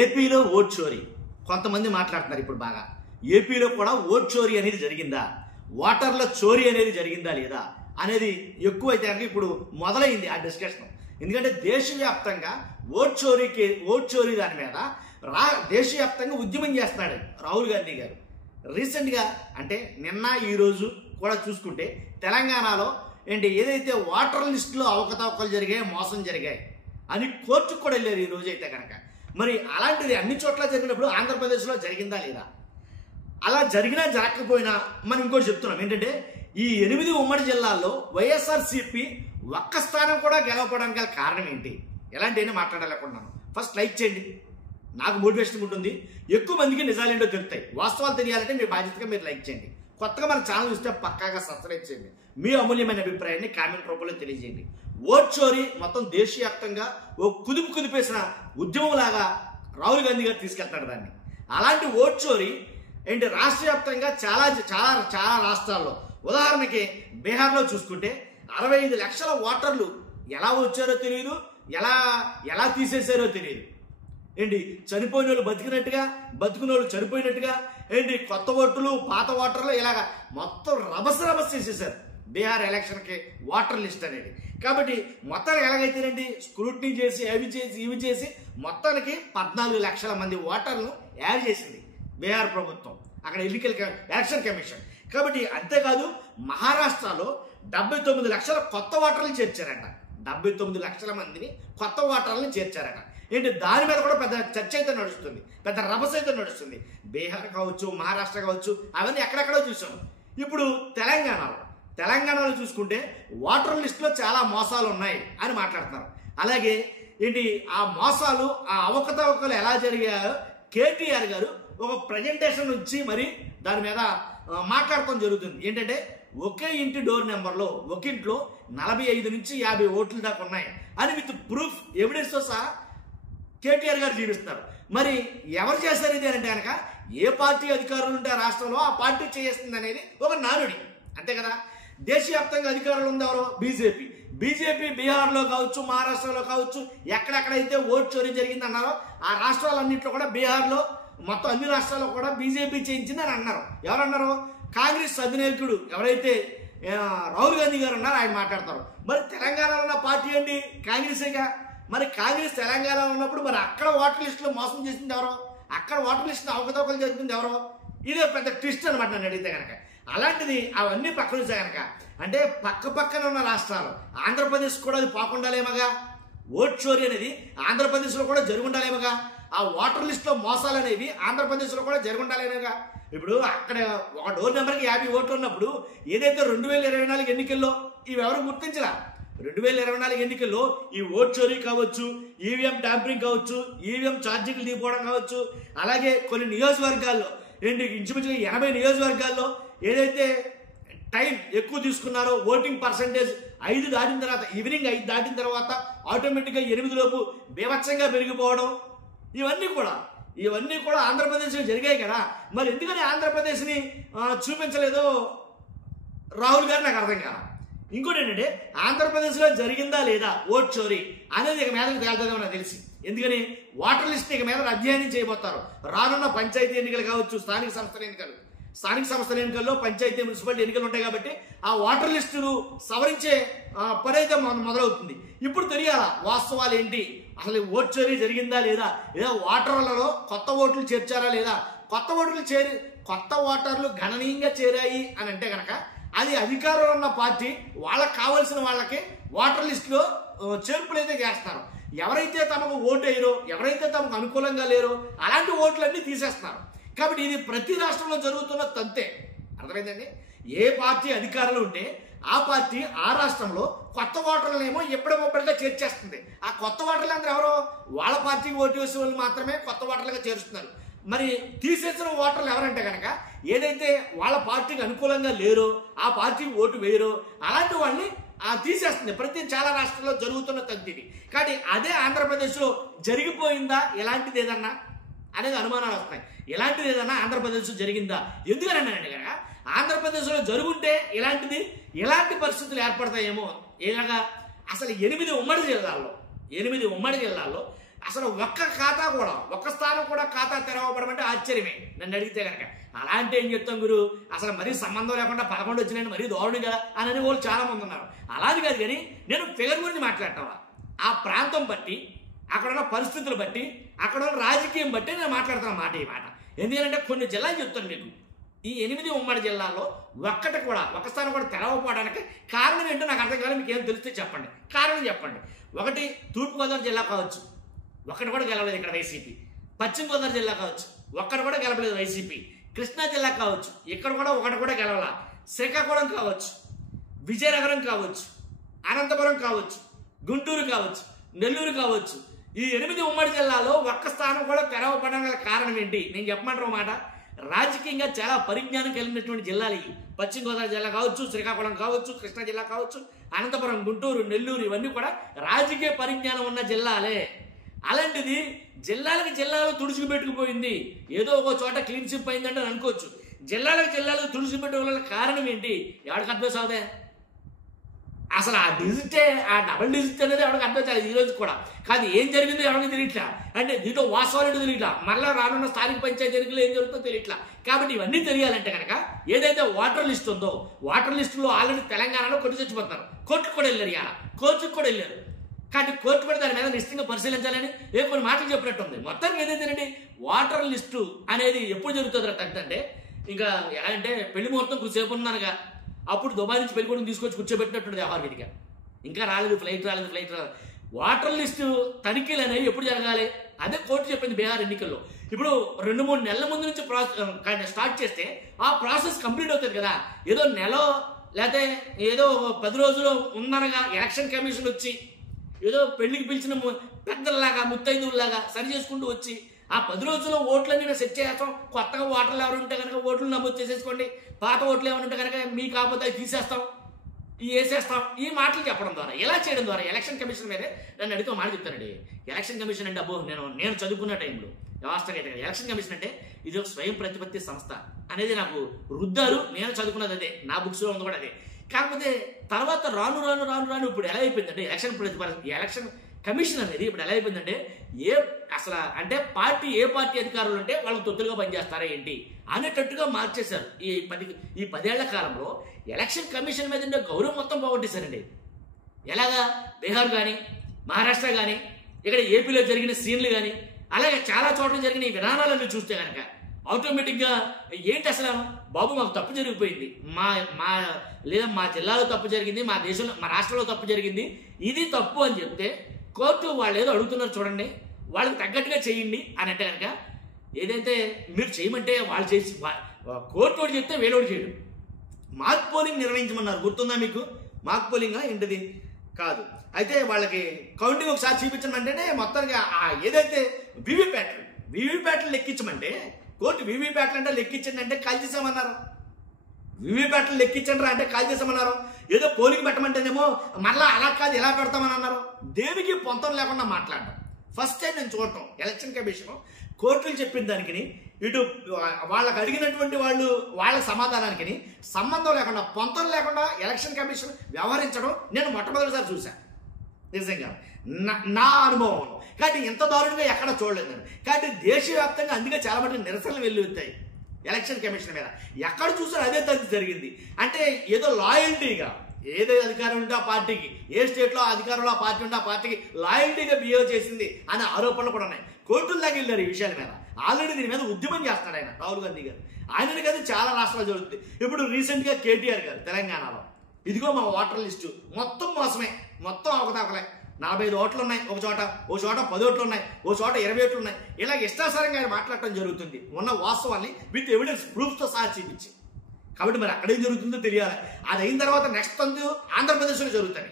ఏపీలో ఓట్ చోరీ కొంతమంది మాట్లాడుతున్నారు. ఇప్పుడు బాగా ఏపీలో కూడా ఓట్ చోరీ అనేది జరిగిందా, ఓటర్ల చోరీ అనేది జరిగిందా లేదా అనేది ఎక్కువైతే కనుక ఇప్పుడు మొదలైంది ఆ డిస్కషన్. ఎందుకంటే దేశవ్యాప్తంగా ఓట్ చోరీ దాని మీద దేశవ్యాప్తంగా ఉద్యమం చేస్తున్నాడు రాహుల్ గాంధీ గారు. రీసెంట్గా అంటే నిన్న ఈరోజు కూడా చూసుకుంటే తెలంగాణలో ఏదైతే ఓటర్ లిస్టులో అవకతవకలు జరిగాయి, మోసం జరిగాయి అని కోర్టుకు కూడా వెళ్ళారు ఈ రోజు అయితే కనుక. మరి అలాంటిది అన్ని చోట్ల జరిగినప్పుడు ఆంధ్రప్రదేశ్లో జరిగిందా లేదా? అలా జరిగినా జరగకపోయినా మనం ఇంకోటి చెప్తున్నాం ఏంటంటే ఈ 8 ఉమ్మడి జిల్లాల్లో వైఎస్ఆర్సీపీ ఒక్క స్థానం కూడా గెలవడానికి గల కారణం ఏంటి? ఎలాంటి మాట్లాడాలనుకుంటున్నాను. ఫస్ట్ లైక్ చేయండి, నాకు మోటివేషన్ ఉంటుంది, ఎక్కువ మందికి నిజాలేంటో తెలుస్తాయి. వాస్తవాలు తెలియాలంటే మీ బాధ్యతగా మీరు లైక్ చేయండి. కొత్తగా మన ఛానల్ చూస్తే పక్కాగా సబ్స్క్రైబ్ చేయండి. మీ అమూల్యమైన అభిప్రాయాన్ని కామెంట్ రూపంలో తెలియజేయండి. ఓట్ చోరీ మొత్తం దేశవ్యాప్తంగా ఓ కుదిపేసిన ఉద్యమం లాగా రాహుల్ గాంధీ గారు తీసుకెళ్తాడు దాన్ని. అలాంటి ఓట్ చోరీ రాష్ట్ర వ్యాప్తంగా చాలా చాలా చాలా రాష్ట్రాల్లో, ఉదాహరణకి బీహార్లో చూసుకుంటే 65 లక్షల ఓటర్లు ఎలా వచ్చారో తెలియదు, ఎలా తీసేశారో తెలియదు. చనిపోయిన వాళ్ళు బతికినట్టుగా, బతికిన వాళ్ళు చనిపోయినట్టుగా, కొత్త ఓట్లు పాత ఓటర్లు ఇలాగా మొత్తం రభస చేసేసారు బీహార్ ఎలక్షన్కి ఓటర్ లిస్ట్ అనేది. కాబట్టి మొత్తానికి ఎలాగైతేనండి స్క్రూటినీ చేసి ఇవి చేసి మొత్తానికి 14 లక్షల మంది ఓటర్లను యాడ్ చేసింది బీహార్ ప్రభుత్వం, అక్కడ ఎలక్షన్ కమిషన్. కాబట్టి అంతేకాదు మహారాష్ట్రలో 79 లక్షల కొత్త ఓటర్లు చేర్చారట. 79 లక్షల మందిని కొత్త ఓటర్లను చేర్చారట. దాని మీద కూడా పెద్ద చర్చ అయితే నడుస్తుంది, పెద్ద రభస అయితే నడుస్తుంది. బీహార్ కావచ్చు, మహారాష్ట్ర కావచ్చు, అవన్నీ ఎక్కడెక్కడో చూసాం. ఇప్పుడు తెలంగాణలో చూసుకుంటే ఓటర్ లిస్టులో చాలా మోసాలు ఉన్నాయి అని మాట్లాడుతున్నారు. అలాగే ఆ మోసాలు, ఆ అవకతవకలు ఎలా జరిగాయో కేటీఆర్ గారు ఒక ప్రజెంటేషన్ నుంచి మరి దాని మీద మాట్లాడటం జరుగుతుంది. ఏంటంటే ఒకే ఇంటి డోర్ నెంబర్లో ఒక ఇంట్లో 45 నుంచి 50 ఓట్లు దాకా ఉన్నాయి అని విత్ ప్రూఫ్ ఎవిడెన్స్తో సహా కేటీఆర్ గారు చూపిస్తారు. మరి ఎవరు చేశారు ఇది అంటే కనుక ఏ పార్టీ అధికారులు ఉంటే రాష్ట్రంలో ఆ పార్టీ చేస్తుంది అనేది ఒక నానుడి, అంతే కదా. దేశవ్యాప్తంగా అధికారులు ఉంది ఎవరో బీజేపీ బీహార్లో కావచ్చు, మహారాష్ట్రలో కావచ్చు, ఎక్కడెక్కడైతే ఓట్ చోరీ జరిగిందన్నారో ఆ రాష్ట్రాలన్నింటిలో కూడా, బీహార్లో మొత్తం అన్ని రాష్ట్రాల్లో కూడా బీజేపీ చేయించింది అని అన్నారు. ఎవరన్నారు? కాంగ్రెస్ అధినాయకుడు ఎవరైతే రాహుల్ గాంధీ గారు ఉన్నారో ఆయన మాట్లాడతారు. మరి తెలంగాణలో ఉన్న పార్టీ కాంగ్రెసేగా. మరి కాంగ్రెస్ తెలంగాణలో ఉన్నప్పుడు మరి అక్కడ ఓటర్ లిస్టులో మోసం చేసింది ఎవరో, అక్కడ ఓటర్ లిస్టులో అవకతవకలు జరుగుతుంది ఎవరో? ఇదే పెద్ద ట్విస్ట్ అనమాట నన్ను అడిగితే కనుక. అలాంటిది అవన్నీ పక్కన చూసా కనుక అంటే పక్కన ఉన్న రాష్ట్రాలు, ఆంధ్రప్రదేశ్ కూడా అది పోకుండాలేమగా. ఓట్ చోరీ అనేది ఆంధ్రప్రదేశ్లో కూడా జరుగుండాలేమగా. ఆ ఓటర్ లిస్టులో మోసాలు అనేవి ఆంధ్రప్రదేశ్లో కూడా జరుగుండాలేమగా. ఇప్పుడు అక్కడ ఒక డోర్ నెంబర్కి 50 ఓట్లు ఉన్నప్పుడు ఏదైతే 2024 ఎన్నికల్లో ఇవి ఎవరు గుర్తించరా? 2024 ఎన్నికల్లో ఈ ఓట్ చోరీ కావచ్చు, ఈవీఎం ట్యాంపరింగ్ కావచ్చు, ఈవీఎం ఛార్జీలు దిగిపోవడం కావచ్చు, అలాగే కొన్ని నియోజకవర్గాల్లో ఇంచుమించుగా 80 నియోజకవర్గాల్లో ఏదైతే టైం ఎక్కువ తీసుకున్నారో, ఓటింగ్ పర్సంటేజ్ 5 దాటిన తర్వాత, ఈవినింగ్ 5 దాటిన తర్వాత ఆటోమేటిక్గా 8 లోపు బీభత్సంగా పెరిగిపోవడం, ఇవన్నీ కూడా ఆంధ్రప్రదేశ్లో జరిగాయి కదా. మరి ఎందుకని ఆంధ్రప్రదేశ్ని చూపించలేదో రాహుల్ గారు నాకు అర్థం కాదు. ఇంకోటి ఏంటంటే ఆంధ్రప్రదేశ్లో జరిగిందా లేదా ఓట్ చోరీ అనేది ఇక మీదకి తేలుతుందో నాకు తెలిసి. ఎందుకని ఓటర్ లిస్ట్ ఇక మీద అధ్యయనం చేయబోతారు. రానున్న పంచాయతీ ఎన్నికలు కావచ్చు, స్థానిక సంస్థల ఎన్నికల్లో పంచాయతీ మున్సిపాలిటీ ఎన్నికలు ఉంటాయి కాబట్టి ఆ ఓటర్ లిస్టును సవరించే పని అయితే మొదలవుతుంది. ఇప్పుడు తెలియాలా వాస్తవాలు ఏంటి, అసలు ఓట్ చోరీ జరిగిందా లేదా ఓటర్లలో కొత్త ఓట్లు చేర్చారా లేదా. కొత్త ఓటర్లు గణనీయంగా చేరాయి అని అంటే కనుక అది అధికారంలో ఉన్న పార్టీ వాళ్ళకి కావాల్సిన వాళ్ళకి ఓటర్ లిస్టులో చేర్పులు అయితే చేస్తున్నారు. ఎవరైతే తమకు ఓటు వేయరో, ఎవరైతే తమకు అనుకూలంగా లేరో అలాంటి ఓట్లన్నీ తీసేస్తున్నారు. కాబట్టి ఇది ప్రతి రాష్ట్రంలో జరుగుతున్న తంతే. అర్థమైందండి? ఏ పార్టీ అధికారంలో ఉంటే ఆ పార్టీ ఆ రాష్ట్రంలో కొత్త ఓటర్లనేమో ఎప్పటికప్పుడుగా చేర్చేస్తుంది. ఆ కొత్త ఓటర్లు అందరూ ఎవరో వాళ్ళ పార్టీకి ఓటు వేసే వాళ్ళు మాత్రమే కొత్త ఓటర్లుగా చేరుస్తున్నారు. మరి తీసేసిన ఓటర్లు ఎవరంటే కనుక ఏదైతే వాళ్ళ పార్టీకి అనుకూలంగా లేరో, ఆ పార్టీకి ఓటు వేయరో అలాంటి వాళ్ళని తీసేస్తుంది. చాలా రాష్ట్రాల్లో జరుగుతున్న తంతిది. కానీ అదే ఆంధ్రప్రదేశ్లో జరిగిపోయిందా ఇలాంటిది ఏదన్నా అనేది అనుమానాలు వస్తాయి. ఇలాంటిది ఏదన్నా ఆంధ్రప్రదేశ్లో జరిగిందా? ఎందుకనండి కనుక ఆంధ్రప్రదేశ్లో జరుగుంటే ఇలాంటి పరిస్థితులు ఏర్పడతాయేమో. ఇలాగా అసలు 8 ఉమ్మడి జిల్లాల్లో అసలు ఒక్క ఖాతా కూడా ఒక్క స్థానం కూడా ఖాతా తెరవబడమంటే ఆశ్చర్యమే నన్ను అడిగితే కనుక. అలాంటి ఏం చెప్తాం గురు, అసలు మరీ సంబంధం లేకుండా 11 వచ్చినాయని మరీ దోరుడు కదా అని వాళ్ళు చాలా మంది ఉన్నారు. అలాది కాదు, కానీ నేను ఫిగర్ గురించి మాట్లాడటం ఆ ప్రాంతం బట్టి, అక్కడ ఉన్న పరిస్థితులు బట్టి, అక్కడ ఉన్న రాజకీయం బట్టి నేను మాట్లాడుతున్నా మాట ఈ మాట. ఎందుకంటే కొన్ని జిల్లాలు చెప్తాను మీకు, ఈ 8 ఉమ్మడి జిల్లాల్లో ఒక్క స్థానం కూడా తెరవకపోవడానికి కారణం ఏంటో నాకు అర్థం కాదు. మీకు ఏం తెలిస్తే చెప్పండి, కారణం చెప్పండి. ఒకటి తూర్పుగోదావరి జిల్లా కావచ్చు, ఒక్కటి కూడా గెలవలేదు ఇక్కడ వైసీపీ. పశ్చిమ గోదావరి జిల్లా కావచ్చు, ఒక్కటి కూడా గెలవలేదు వైసీపీ. కృష్ణా జిల్లా కావచ్చు, ఇక్కడ కూడా ఒకటి కూడా గెలవాల. శ్రీకాకుళం కావచ్చు, విజయనగరం కావచ్చు, అనంతపురం కావచ్చు, గుంటూరు కావచ్చు, నెల్లూరు కావచ్చు, ఈ 8 ఉమ్మడి జిల్లాలో ఒక్క స్థానం కూడా తెరవబడడానికి కారణం ఏంటి నేను చెప్పమంటారు మాట. రాజకీయంగా చాలా పరిజ్ఞానం కలిగినటువంటి జిల్లాలు ఇవి. పశ్చిమ గోదావరి జిల్లా కావచ్చు, శ్రీకాకుళం కావచ్చు, కృష్ణా జిల్లా కావచ్చు, అనంతపురం, గుంటూరు, నెల్లూరు ఇవన్నీ కూడా రాజకీయ పరిజ్ఞానం ఉన్న జిల్లాలే. అలాంటిది జిల్లాలకు తుడుచుకు పెట్టుకుపోయింది. ఏదో ఒక చోట క్లీన్ స్వీప్ అయిందంటే అనుకోవచ్చు. జిల్లాలకు తుడుచుకు పెట్టుకోవడానికి కారణం ఏంటి ఎవరికి అర్థం సాగుదే? అసలు ఆ డిజిటే, ఆ డబుల్ డిజిట్ అనేది ఎవరికి అర్థం కాదు ఈ రోజు కూడా. కానీ ఏం జరిగిందో ఎవరికి తెలియట్లా, అంటే దీంట్లో వాస్తవాలు తెలియట్లా, మళ్ళీ రానున్న స్థానిక పంచాయతీ ఎన్నికలు ఏం జరుగుతుందో తెలియట్లా. కాబట్టి ఇవన్నీ తెలియాలంటే కనుక ఏదైతే ఓటర్ లిస్ట్ ఉందో, ఓటర్ లిస్టులో ఆల్రెడీ తెలంగాణలో కొట్టి చచ్చిపోతున్నారు. కోర్టుకు కూడా వెళ్ళారు, ఇలా కోర్టుకు కూడా వెళ్ళారు. కానీ కోర్టు కూడా దాని మీద నిశ్చితంగా పరిశీలించాలని కొన్ని మాటలు చెప్పినట్టుంది. మొత్తానికి ఏదైతేనండి ఓటర్ లిస్టు అనేది ఎప్పుడు జరుగుతుంది అంటే, ఇంకా ఎలా అంటే పెళ్లి ముహూర్తం కొద్దిసేపు ఉన్నానుగా, అప్పుడు దుబాయ్ నుంచి పెళ్లి కొడుకుని తీసుకొచ్చి కూర్చోబెట్టినట్టు వ్యవహారం ఇదిగా. ఇంకా రాలేదు, ఫ్లైట్ రాలేదు. ఓటర్ లిస్టు తనిఖీలు అనేవి ఎప్పుడు జరగాలి అదే కోర్టు చెప్పింది బీహార్ ఎన్నికల్లో. ఇప్పుడు 2-3 నెలల ముందు నుంచి స్టార్ట్ చేస్తే ఆ ప్రాసెస్ కంప్లీట్ అవుతుంది కదా. ఏదో నెల లేకపోతే ఏదో 10 రోజులు ఉందనగా ఎలక్షన్ కమిషన్ వచ్చి ఏదో పెళ్లికి పిలిచిన పెద్దలాగా ముత్తైదువులాగా సరి చేసుకుంటూ వచ్చి ఆ 10 రోజుల్లో ఓట్లన్నీ సెట్ చేస్తాం. కొత్తగా ఓటర్లు ఎవరు ఉంటే కనుక ఓట్లు నమోదు చేసేసుకోండి, పాత ఓట్లు ఏమైనా ఉంటే కనుక మీ కాకపోతే తీసేస్తాం, వేసేస్తాం, ఈ మాటలు చెప్పడం ద్వారా, ఇలా చేయడం ద్వారా ఎలక్షన్ కమిషన్ మీదే నన్ను అడిగితే మాట చెప్తానండి. ఎలక్షన్ కమిషన్ అంటే అబ్బో నేను చదువుకున్న టైంలో వ్యవస్థగా ఎలక్షన్ కమిషన్ అంటే ఇది ఒక స్వయం ప్రతిపత్తి సంస్థ అనేది నాకు రుద్దారు. నేను చదువుకున్నది అదే, నా బుక్స్లో ఉంది కూడా అదే. కాకపోతే తర్వాత రాను ఇప్పుడు ఎలా అయిపోయిందంటే ఎలక్షన్ కమిషన్ అనేది ఇప్పుడు ఎలా అయిపోయిందంటే అసలు అంటే ఏ పార్టీ అధికారులు అంటే వాళ్ళకి తొత్తులుగా పనిచేస్తారా ఏంటి అనేటట్టుగా మార్చేశారు. ఈ 10 ఏళ్ల కాలంలో ఎలక్షన్ కమిషన్ మీద ఉండే గౌరవం మొత్తం పోగొట్టేశారండి. ఎలాగా బీహార్ కానీ, మహారాష్ట్ర కానీ, ఇక్కడ ఏపీలో జరిగిన సీన్లు కానీ, అలాగే చాలా చోట్ల జరిగిన ఈ విధానాలను చూస్తే కనుక ఆటోమేటిక్గా ఏంటి అసలు బాబు మాకు తప్పు జరిగిపోయింది, లేదా మా జిల్లాలో తప్పు జరిగింది, మా దేశంలో మా రాష్ట్రంలో తప్పు జరిగింది, ఇది తప్పు అని చెప్తే కోర్టు వాళ్ళు ఏదో అడుగుతున్నారు చూడండి, వాళ్ళకి తగ్గట్టుగా చేయండి అని అంటే కనుక ఏదైతే మీరు చేయమంటే వాళ్ళు చేసి కోర్టు వాడు చెప్తే వేరేవాడు చేయడు. మాక్ పోలింగ్ నిర్వహించమన్నారు, గుర్తుందా మీకు? మాక్ పోలింగా ఏంటిది కాదు. అయితే వాళ్ళకి కౌంటింగ్ ఒకసారి చూపించమంటేనే మొత్తానికి ఏదైతే వివిప్యాట్లు లెక్కించమంటే కోర్టు వివిప్యాట్లు అంటే లెక్కించండి అంటే కాల్ చేసామన్నారు. వివిప్యాట్లు లెక్కించండి అంటే కాల్ చేసామన్నారు. ఏదో పోలింగ్ పెట్టమంటేనేమో మళ్ళీ అలా కాదు ఇలా పెడతామని అన్నారు. దేనికి పొంతం లేకుండా మాట్లాడడం ఫస్ట్ టైం నేను చూడటం. ఎలక్షన్ కమిషన్ కోర్టులు చెప్పిన దానికి ఇటు వాళ్ళకి అడిగినటువంటి వాళ్ళ సమాధానానికి సంబంధం లేకుండా, పొంతం లేకుండా ఎలక్షన్ కమిషన్ వ్యవహరించడం నేను మొట్టమొదటిసారి చూశాను నిజంగా నా అనుభవం. కాబట్టి ఇంత దారుణంగా ఎక్కడ చూడలేదండి. కాబట్టి దేశవ్యాప్తంగా అందుకే చాలా మటుకు నిరసనలు వెల్లువెత్తాయి ఎలక్షన్ కమిషన్ మీద. ఎక్కడ చూసారో అదే తగ్గి జరిగింది. అంటే ఏదో లాయల్టీగా ఏదో అధికారం ఉంటే ఆ పార్టీకి, ఏ స్టేట్లో అధికారంలో ఆ పార్టీ ఉంటే ఆ పార్టీకి లాయల్టీగా బిహేవ్ చేసింది అనే ఆరోపణలు కూడా ఉన్నాయి. కోర్టుల దాకా వెళ్ళారు ఈ విషయాల మీద. ఆల్రెడీ దీని మీద ఉద్యమం చేస్తాడు ఆయన, రాహుల్ గాంధీ గారు. ఆయనని కదా చాలా రాష్ట్రాలు జరుగుతుంది. ఇప్పుడు రీసెంట్గా కేటీఆర్ గారు తెలంగాణలో ఇదిగో మా ఓటర్ లిస్టు మొత్తం మోసమే, మొత్తం అవకతవకలే, 45 ఓట్లు ఉన్నాయి ఒక చోట 10 ఓట్లు ఉన్నాయి, ఓ చోట 20 ఓట్లు ఉన్నాయి. ఇలా ఇష్టాసారంగా ఆయన మాట్లాడటం జరుగుతుంది ఉన్న వాస్తవాన్ని విత్ ఎవిడెన్స్ ప్రూఫ్తో సహా చూపించి. కాబట్టి మరి అక్కడేం జరుగుతుందో తెలియాలి. అది అయిన తర్వాత నెక్స్ట్ ఆంధ్రప్రదేశ్లో జరుగుతుంది.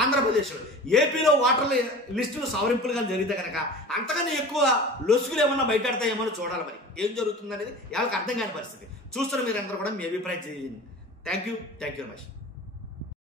ఆంధ్రప్రదేశ్లో ఏపీలో ఓటర్ల లిస్టులు సవరింపులుగా జరిగితే కనుక అంతకన్నా ఎక్కువ లొసుగులు ఏమన్నా బయటడతాయేమో చూడాలి. మరి ఏం జరుగుతుంది అనేది ఎవరికి అర్థం కాని పరిస్థితి. చూస్తున్న మీరందరూ కూడా మీ అభిప్రాయం చేయండి. Thank you very much.